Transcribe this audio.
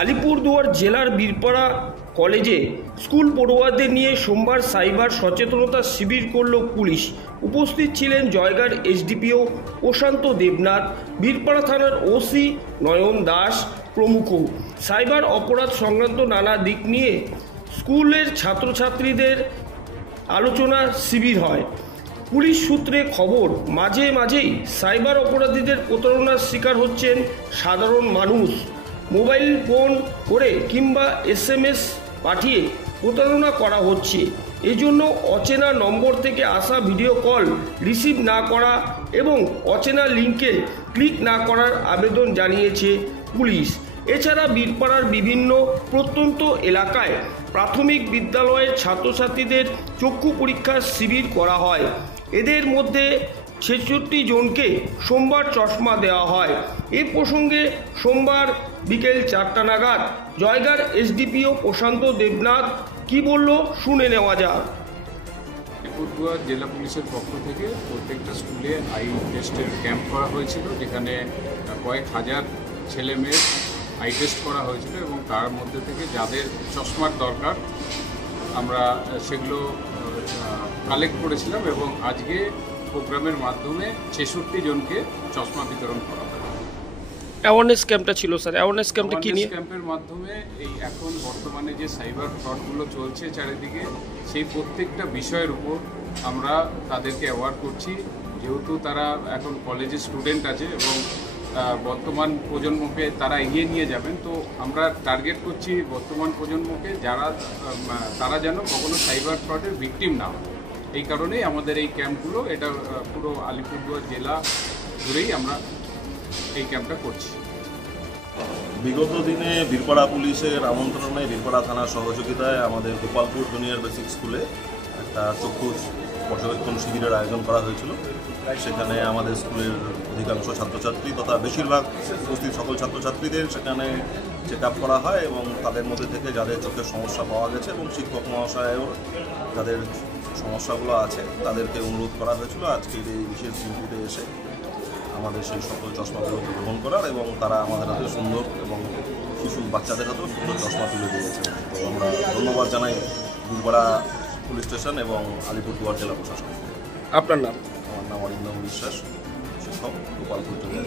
আলিপুরদুয়ার জেলার বীরপাড়া কলেজে স্কুল পড়ুয়াদের নিয়ে সোমবার সাইবার সচেতনতা শিবির করল পুলিশ। উপস্থিত ছিলেন জয়গার এসডিপিও প্রশান্ত দেবনাথ, বীরপাড়া থানার ওসি নয়ন দাস প্রমুখ। সাইবার অপরাধ সংক্রান্ত নানা দিক নিয়ে স্কুলের ছাত্রছাত্রীদের আলোচনা শিবির হয়। পুলিশ সূত্রে খবর, মাঝে মাঝেই সাইবার অপরাধীদের প্রতারণার শিকার হচ্ছেন সাধারণ মানুষ। মোবাইল ফোন করে কিংবা SMS পাঠিয়ে প্রতারণা করা হচ্ছে। এজন্য অচেনা নম্বর থেকে আসা ভিডিও কল রিসিভ না করা এবং অচেনা লিঙ্কে ক্লিক না করার আবেদন জানিয়েছে পুলিশ। এছাড়া বীরপাড়ার বিভিন্ন প্রত্যন্ত এলাকায় প্রাথমিক বিদ্যালয়ের ছাত্রছাত্রীদের চক্ষু পরীক্ষার শিবির করা হয়। এদের মধ্যে 66 জনকে সোমবার চশমা দেওয়া হয়। এ প্রসঙ্গে সোমবার বিকেল 4টা নাগাদ জয়গার এসডিপিও প্রশান্ত দেবনাথ কি বলল শুনে নেওয়া যাক। আলিপুরদুয়ার জেলা পুলিশের পক্ষ থেকে প্রত্যেকটা স্কুলে আই টেস্টের ক্যাম্প করা হয়েছিল, যেখানে কয়েক হাজার ছেলে মেয়ের আই টেস্ট করা হয়েছিল এবং তার মধ্যে থেকে যাদের চশমার দরকার আমরা সেগুলো কালেক্ট করেছিলাম এবং আজকে প্রোগ্রামের মাধ্যমে 66 জনকে চশমা বিতরণ করা হয়। অ্যাওয়ারনেস ক্যাম্পটা ছিল স্যার, অ্যাওয়ারনেস ক্যাম্পটা কি নিয়ে? ক্যাম্পের মাধ্যমে এই এখন বর্তমানে যে সাইবার ফ্রডগুলো চলছে চারিদিকে, সেই প্রত্যেকটা বিষয়ের উপর আমরা তাদেরকে অ্যাওয়ার করছি। যেহেতু তারা এখন কলেজের স্টুডেন্ট আছে এবং বর্তমান প্রজন্মকে তারা এগিয়ে নিয়ে যাবেন, তো আমরা টার্গেট করছি বর্তমান প্রজন্মকে তারা যেন কখনো সাইবার ফ্রডের ভিকটিম না হয়। এই কারণেই আমাদের এই ক্যাম্পগুলো, এটা পুরো আলিপুরদুয়ার জেলা জুড়েই আমরা এই ক্যাম্পটা করছি। বিগত দিনে বীরপাড়া পুলিশের আমন্ত্রণে বীরপাড়া থানার সহযোগিতায় আমাদের গোপালপুর জুনিয়র বেসিক স্কুলে একটা চক্ষু পর্যবেক্ষণ শিবিরের আয়োজন করা হয়েছিল। সেখানে আমাদের স্কুলের অধিকাংশ ছাত্রছাত্রী তথা বেশিরভাগ উপস্থিত সকল ছাত্রছাত্রীদের সেখানে চেক আপ করা হয় এবং তাদের মধ্যে থেকে যাদের চোখের সমস্যা পাওয়া গেছে এবং শিক্ষক মহাশয়েও যাদের সমস্যাগুলো আছে তাদেরকে অনুরোধ করা হয়েছিল আজকের এই বিশেষ দিনটিতে এসে আমাদের সেই সকল চশমাগুলোকে গ্রহণ করার এবং তারা আমাদের হাতে সুন্দর এবং শিশু বাচ্চাদের হাতেও সুন্দর চশমা তুলে দিয়েছে। তো আমরা ধন্যবাদ জানাই বীরপাড়া পুলিশ স্টেশন এবং আলিপুরদুয়ার জেলা প্রশাসন। আপনার নাম? আমার নাম অরিন্দম বিশ্বাস, শিক্ষক, গোপালপুর জেলা।